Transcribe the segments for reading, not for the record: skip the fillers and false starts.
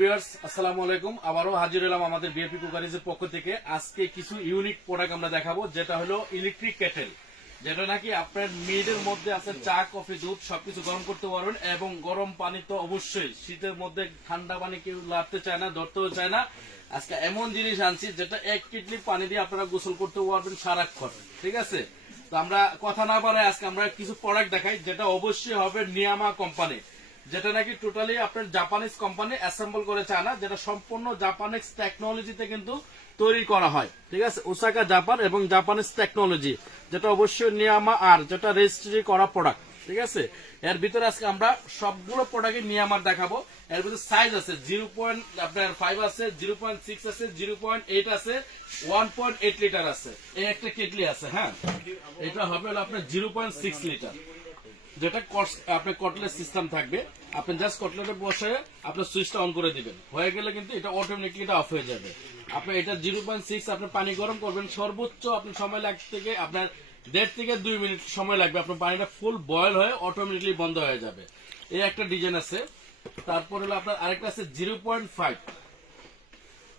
Viewers আসসালামু আলাইকুম। আবারও হাজির হলাম আমাদের ভিআইপি কুকারিজের পক্ষ থেকে। আজকে কিছু ইউনিক প্রোডাক্ট আমরা দেখাবো, যেটা হলো ইলেকট্রিক কেটেল, যেটা নাকি আপনার মেয়েদের মধ্যে আছে চা কফি দুধ সবকিছু গরম করতে পারবেন। এবং গরম পানি তো অবশ্যই, শীতের মধ্যে ঠান্ডা পানি কেউ লাড়তে চায় না, ধরতেও চায় না। আজকে এমন জিনিস আনছি যেটা 1 কেটলি পানি দিয়ে আপনারা গোসল করতে পারবেন সারাক্ষণ। ঠিক আছে, তো আমরা কথা না বাড়াই আজকে আমরা কিছু প্রোডাক্ট দেখাই, যেটা অবশ্যই হবে নিয়ামা কোম্পানি, যেটা নাকি টোটালি আপনার জাপানিজ কোম্পানি অ্যাসেম্বল করেছে আনা, যেটা সম্পূর্ণ জাপানিজ টেকনোলজিতে কিন্তু তৈরি করা হয়। ঠিক আছে, ওসাকা জাপান এবং জাপানিজ টেকনোলজি, যেটা অবশ্যই নিয়ামা আর যেটা রেজিস্ট্রি করা প্রোডাক্ট। ঠিক আছে, এর ভিতরে আজকে আমরা সবগুলো প্রোডাক্ট নিয়ামার দেখাবো। এর ভিতরে সাইজ আছে 0.5 আছে, 0.6 আছে, 0.8 আছে, 1.8 লিটার আছে। এই একটা কেটলি আছে। হ্যাঁ, এটা হবে হলো আপনার 0.6 লিটার, যেটা আপনার কটলেট সিস্টেম থাকবে। আপনি জাস্ট কটলেটে বসে আপনার সুইচটা অন করে দিবেন, হয়ে গেলে কিন্তু এটা অটোমেটিকলি এটা অফ হয়ে যাবে। আপনি এটা 0.6 আপনি পানি গরম করবেন, সর্বোচ্চ আপনি সময় লাগতে থেকে আপনার 1.5 থেকে 2 মিনিট সময় লাগবে। আপনার পানিটা ফুল বয়েল হয়ে অটোমেটিকলি বন্ধ হয়ে যাবে। এই একটা ডিজাইন আছে। তারপর হলো আপনার আরেকটা আছে 0.5,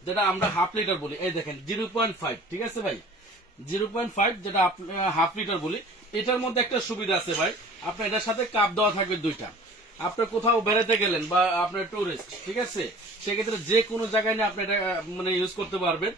যেটা আমরা হাফ লিটার বলি। এই দেখেন 0.5। ঠিক আছে ভাই, 0.5 যেটা হাফ লিটার বলি। এটার মধ্যে একটা সুবিধা আছে ভাই, আপনার এটার সাথে কাপ দেওয়া থাকবে 2টা। আপনার কোথাও বেড়াতে গেলেন বা আপনার টুরিস্ট, ঠিক আছে, সেক্ষেত্রে যে কোনো জায়গায় নিয়ে আপনি এটা মানে ইউজ করতে পারবেন।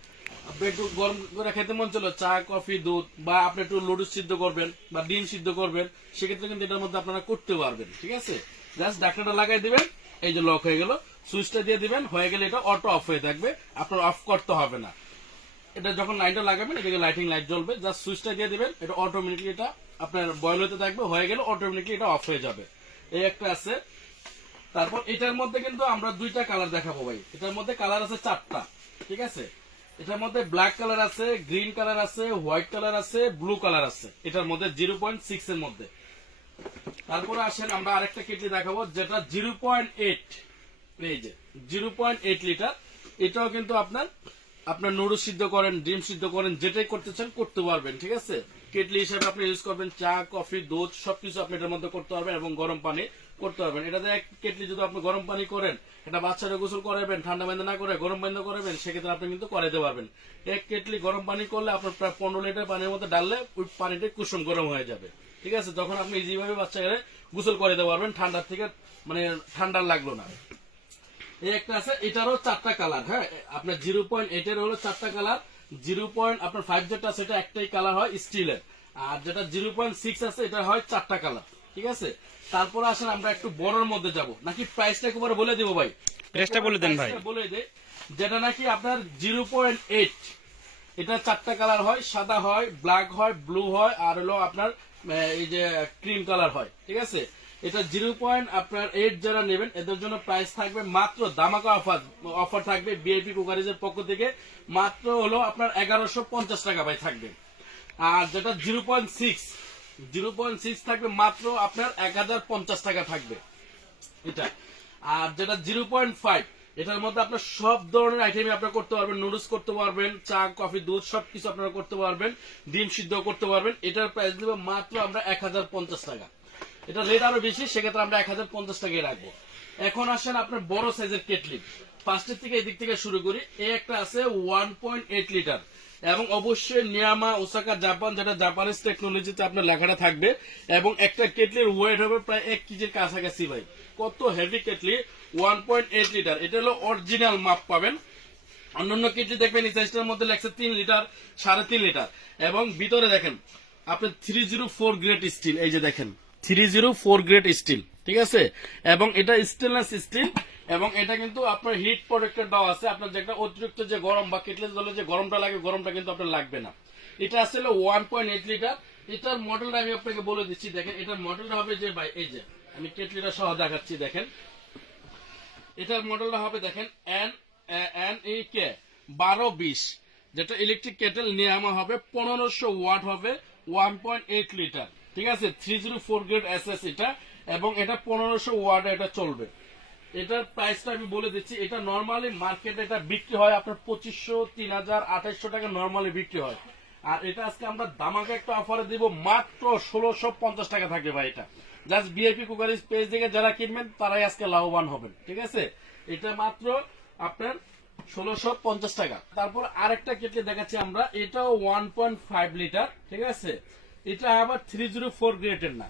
আপনি একটু গরম করে খেতে মন চলো, চা কফি দুধ, বা আপনি একটু লুডুস সিদ্ধ করবেন বা ডিম সিদ্ধ করবেন, সেক্ষেত্রে কিন্তু এটার মধ্যে আপনারা করতে পারবেন। ঠিক আছে, জাস্ট ঢাকনাটা লাগাই দিবেন, এই যে লক হয়ে গেল, সুইচটা দিয়ে দিবেন, হয়ে গেলে এটা অটো অফ হয়ে থাকবে, আপনার অফ করতে হবে না। এটা যখন লাইনটা লাগাবেন এদিকে লাইটিং লাইট জ্বলবে, জাস্ট সুইচটা দিয়ে দিবেন, এটা অটোমেটিকলি এটা আপনার বয়েল হতে থাকবে, হয়ে গেলে অটোমেটিকলি এটা অফ হয়ে যাবে। এই একটা আছে। তারপর এটার মধ্যে কিন্তু আমরা 2টা কালার দেখাবো ভাই। এটার মধ্যে কালার আছে 4টা। ঠিক আছে, এটার মধ্যে ব্ল্যাক কালার আছে, গ্রিন কালার আছে, হোয়াইট কালার আছে, ব্লু কালার আছে, এটার মধ্যে 0.6 এর মধ্যে। তারপরে আসেন আমরা আরেকটা কেটলি দেখাবো, যেটা 0.8, এই যে 0.8 লিটার। এটাও কিন্তু আপনার নুডলস সিদ্ধ করেন, ডিম সিদ্ধ করেন, যেটাই করতে চান করতে পারবেন। ঠিক আছে, কেটলি হিসেবে আপনি ইউজ করবেন, চা কফি দুধ সবকিছু আপনি এটার মধ্যে করতে পারবেন এবং গরম পানি করতে পারবেন। এটাতে এক কেটলি যদি আপনি গরম পানি করেন, এটা বাচ্চারা গোসল করাবেন, ঠান্ডা বান্ধা না করে গরম বান্ধা করাবেন, সেক্ষেত্রে আপনি কিন্তু করাইতে পারবেন। এক কেটলি গরম পানি করলে আপনার প্রায় 15 লিটার পানির মধ্যে ডাললে ওই পানিটা কুসুম গরম হয়ে যাবে। ঠিক আছে, তখন আপনি ইজিভাবে বাচ্চাকে গোসল করাইতে পারবেন, ঠান্ডার থেকে মানে ঠান্ডার লাগলো না। এই একটা আছে, এটারও 4টা কালার। হ্যাঁ, আপনার 0.8 এর হলো 4টা কালার, 0.5 যেটা আছে এটা একটাই কালার হয় স্টিলের, আর যেটা 0.6 আছে এটা হয় 4টা কালার। ঠিক আছে, তারপরে আসেন আমরা একটু বড়র মধ্যে যাব, নাকি প্রাইসটা একবার বলে দেবো ভাই? প্রাইসটা বলে দেন ভাই। বলে দেই, যেটা নাকি আপনার 0.8, এটা 4টা কালার হয়, সাদা হয়, ব্ল্যাক হয়, ব্লু হয়, আর হলো আপনার এই যে ক্রিম কালার হয়। ঠিক আছে, এটা 0.8 যারা নেবেন এদের জন্য প্রাইস থাকবে মাত্র ধামাকা অফার থাকবে ভিআইপি কুকারিজের পক্ষ থেকে, মাত্র হলো আপনার 1150 টাকা ভাই থাকবে। আর যেটা 0.6 থাকবে মাত্র আপনার 1050 টাকা থাকবে এটা। আর যেটা 0.5, এটার মধ্যে আপনার সব ধরনের আইটেমই আপনারা করতে পারবেন, নুডলস করতে পারবেন, চা কফি দুধ সবকিছু আপনারা করতে পারবেন, ডিম সিদ্ধ করতে পারবেন। এটার প্রাইস দেবো মাত্র আমরা 1050 টাকা। এটা রেট আরো বেশি, সেক্ষেত্রে আমরা 1050 টাকায় রাখবো। এখন আসেন আপনার বড় সাইজের কেটলি, ফার্স্টের থেকে এদিক থেকে শুরু করি। এই একটা আছে 1.8 লিটার, এবং অবশ্যই নিয়ামা ওসাকা জাপান, যেটা জাপানিজ টেকনোলজিতে আপনার লেখাটা থাকবে। এবং একটা কেটলির ওয়েট হবে প্রায় 1 কেজির কাছাকাছি ভাই, কত হেভি কেটলি। 1.8 লিটার, এটা হলো অরিজিনাল মাপ পাবেন। অন্যান্য কেটলি দেখবেন এই সাইজটার মধ্যে লেখছে 3 লিটার, 3.5 লিটার, এবং ভিতরে দেখেন আপনার 304 গ্রেড স্টিল, এই যে দেখেন 304 গ্রেড স্টিল। ঠিক আছে, এবং এটা স্টেনলেস স্টিল, এবং এটা কিন্তু আপনার হিট প্রোটেক্টর দেওয়া আছে। আপনার যেটা অতিরিক্ত যে গরম বা কেটলে জলে যে গরমটা লাগে, গরমটা কিন্তু আপনার লাগবে না। এটা আসলে 1.8 লিটার। এটার মডেলটা আমি আপনাকে বলে দিচ্ছি, দেখেন এটার মডেলটা হবে যে ভাই, এই যে আমি কেটলিটা সহ দেখাচ্ছি, দেখেন এটার মডেলটা হবে দেখেন NEK 1220, যেটা ইলেকট্রিক কেটেল নিয়ামা হবে, 1500 ওয়াট হবে, 1.8 লিটার। ঠিক আছে, 304 গ্রেড SS এটা, এবং এটা 1500 ওয়াট এটা চলবে। এটার প্রাইসটা আমি বলে দিচ্ছি, এটা নর্মালি মার্কেটে এটা বিক্রি হয় আপনার 2500, 3000, 2800 টাকা নর্মালি বিক্রি হয়। আর এটা আজকে আমরা দামাকে একটা অফারে দিব, মাত্র 1650 টাকা থাকবে ভাই। এটা জাস্ট ভিআইপি কুকারিজ পেজ থেকে যারা কিনবেন তারাই আজকে লাভবান হবেন। ঠিক আছে, এটা মাত্র আপনার 1650 টাকা। তারপর আরেকটা কেটলি দেখাচ্ছি আমরা, এটাও 1.5 লিটার, ঠিক আছে। এটা আবার 304 গ্রেডের না,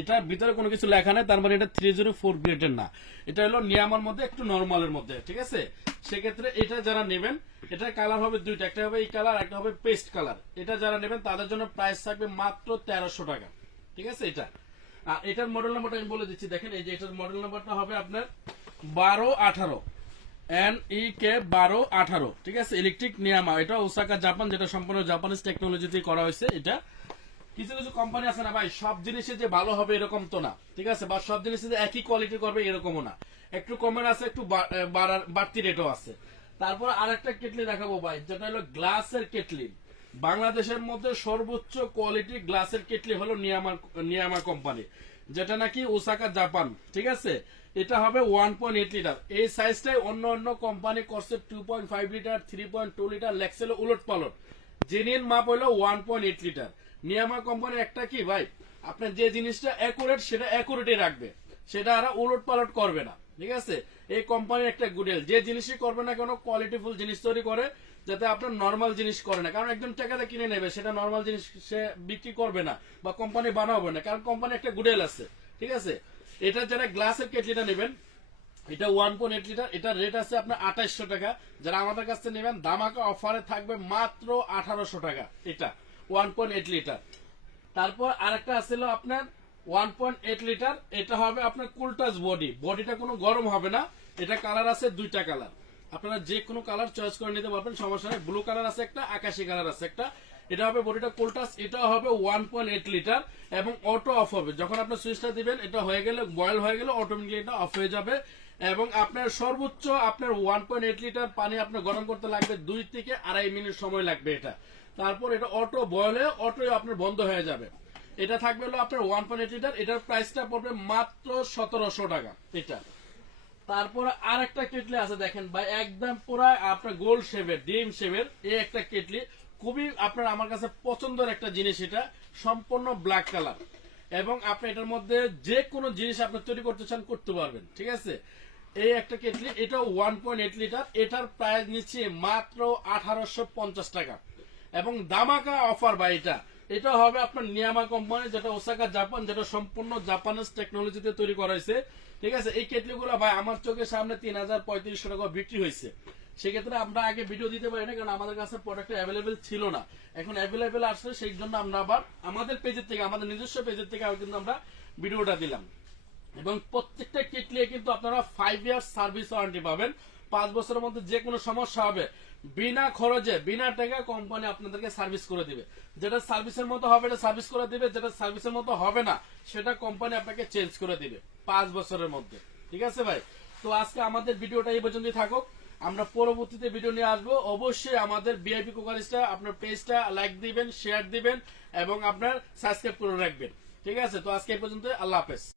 এটার ভিতরে কোনো কিছু লেখা নেই, তার মানে এটা 304 গ্রেডের না, এটা হলো নিয়ামার মধ্যে একটু নরমালের মধ্যে, ঠিক আছে। সেক্ষেত্রে এটা যারা নেবেন, এটার কালার হবে দুইটা, একটা হবে এই কালার, একটা হবে পেস্ট কালার। এটা যারা নেবেন তাদের জন্য প্রাইস থাকবে মাত্র 1300 টাকা, ঠিক আছে। এটা আর এটার মডেল নাম্বারটা আমি বলে দিচ্ছি, দেখেন এই যে এটার মডেল নাম্বারটা হবে আপনার 1218 NEK 1218, ঠিক আছে। ইলেকট্রিক নিয়ামা, এটা ওসাকা জাপান, যেটা সম্পূর্ণ জাপানিজ টেকনোলজিতে করা হয়েছে। এটা কিছু কিছু কোম্পানি আছে না ভাই, সব জিনিসে যে ভালো হবে এরকম তো না, ঠিক আছে, বা সব জিনিসে যে একই কোয়ালিটি করবে এরকমও না, একটু কমের আছে, একটু বাড়তি রেটও আছে। তারপর আরেকটা কেটলি দেখাবো ভাই, যেটা হলো গ্লাসের কেটলি। বাংলাদেশের মধ্যে সর্বোচ্চ কোয়ালিটি গ্লাসের কেটলি হলো নিয়ামা কোম্পানি, যেটা নাকি ওসাকা জাপান, ঠিক আছে। এটা হবে 1.8 লিটার। এই সাইজটাই অন্য অন্য কোম্পানি করছে 2.5 লিটার, 3.2 লিটার, লেক্সেল উলট পালট। জেনুইন মাপ হলো 1.8 লিটার। নিয়ামা কোম্পানির একটা কি ভাই, আপনার যে জিনিসটা অ্যাকুরেট সেটা অ্যাকুরেটই রাখবে, সেটা আর উলট পালট করবে না, ঠিক আছে। এই কোম্পানির একটা গুডেল, যে জিনিসই করবে না কেন কোয়ালিটিফুল জিনিস তৈরি করে, যাতে আপনার নর্মাল জিনিস করে না। কারণ একজন টাকাতে কিনে নেবে, সেটা নর্মাল জিনিস সে বিক্রি করবে না বা কোম্পানি বানাবে না, কারণ কোম্পানি একটা গুডেল আছে, ঠিক আছে। এটা যারা গ্লাসের কেটলিটা নেবেন, এটা 1.8 লিটার, এটা রেট আছে আপনার 2800 টাকা। যারা আমাদের কাছ থেকে নেবেন দামাকা অফারে থাকবে মাত্র 1800 টাকা, এটা 1.8 লিটার। তারপর আরেকটা আসছিল আপনার 1.8 লিটার, এটা হবে আপনার কুলটাস বডিটা কোনো গরম হবে না। এটা কালার আছে দুইটা কালার, আপনারা যে কোনো কালার চয়েস করে নিতে পারবেন, সমস্যা নেই। ব্লু কালার আছে একটা, আকাশি কালার আছে একটা। এটা হবে বডিটা কুলটাস, এটা হবে 1.8 লিটার এবং অটো অফ হবে। যখন আপনার সুইচটা দিবেন, এটা হয়ে গেলে বয়েল হয়ে গেলে অটোমেটিকলি এটা অফ হয়ে যাবে। এবং আপনার সর্বোচ্চ আপনার 1.8 লিটার পানি আপনার গরম করতে লাগবে 2 থেকে 2.5 মিনিট সময় লাগবে এটা। তারপর এটা অটো বয়েল হয়ে অটোই আপনার বন্ধ হয়ে যাবে। এটা থাকবে হলো আপনার 1.8 লিটার, এটার প্রাইসটা পড়বে মাত্র 1700 টাকা এটা। তারপরে আরেকটা কেটলি আছে দেখেন ভাই, একদম পুরো আপনার গোল্ড শেপের, ডিম শেপের এই একটা কেটলি, খুবই আপনার আমার কাছে পছন্দের একটা জিনিস। এটা সম্পূর্ণ ব্ল্যাক কালার এবং আপনি এটার মধ্যে যে কোনো জিনিস আপনি তৈরি করতে চান করতে পারবেন, ঠিক আছে। এই একটা কেটলি, এটা 1.8 লিটার, এটার প্রাইস নিচ্ছে মাত্র 1850 টাকা এবং দামাকা অফার ভাই। এটা হবে আপনার নিয়ামা কোম্পানি, যেটা ওসাকা জাপান, যেটা সম্পূর্ণ জাপানিজ টেকনোলজিতে তৈরি করা হয়েছে, ঠিক আছে। এই কেটলিগুলো ভাই আমার চোখের সামনে 3000-3500 টাকা বিক্রি হয়েছে। সেক্ষেত্রে আমরা আগে ভিডিও দিতে পারি না, কারণ আমাদের কাছে প্রোডাক্ট অ্যাভেলেবেল ছিল না। এখন অ্যাভেলেবেল আসলে সেই জন্য আমরা আবার আমাদের পেজের থেকে, আমাদের নিজস্ব পেজের থেকে কিন্তু আমরা ভিডিওটা দিলাম। এবং প্রত্যেকটা কেটলি কিন্তু আপনারা 5 ইয়ার্স সার্ভিস ওয়ারেন্টি পাবেন। 5 বছরের মধ্যে যে কোনো সমস্যা হবে বিনা খরচে, বিনা টাকা কোম্পানি আপনাদেরকে সার্ভিস করে দিবে। যেটা সার্ভিসের মতো হবে এটা সার্ভিস করে দিবে, যেটা সার্ভিসের মতো হবে না সেটা কোম্পানি আপনাকে চেঞ্জ করে দিবে 5 বছরের মধ্যে, ঠিক আছে ভাই। তো আজকে আমাদের ভিডিওটা এই পর্যন্তই থাকুক, আমরা পরবর্তীতে ভিডিও নিয়ে আসবো। অবশ্যই আমাদের ভিআইপি কুকারিজটা আপনার পেজটা লাইক দিবেন, শেয়ার দিবেন এবং আপনার সাবস্ক্রাইব করে রাখবেন, ঠিক আছে। তো আজকে এই পর্যন্ত, আল্লাহ হাফেজ।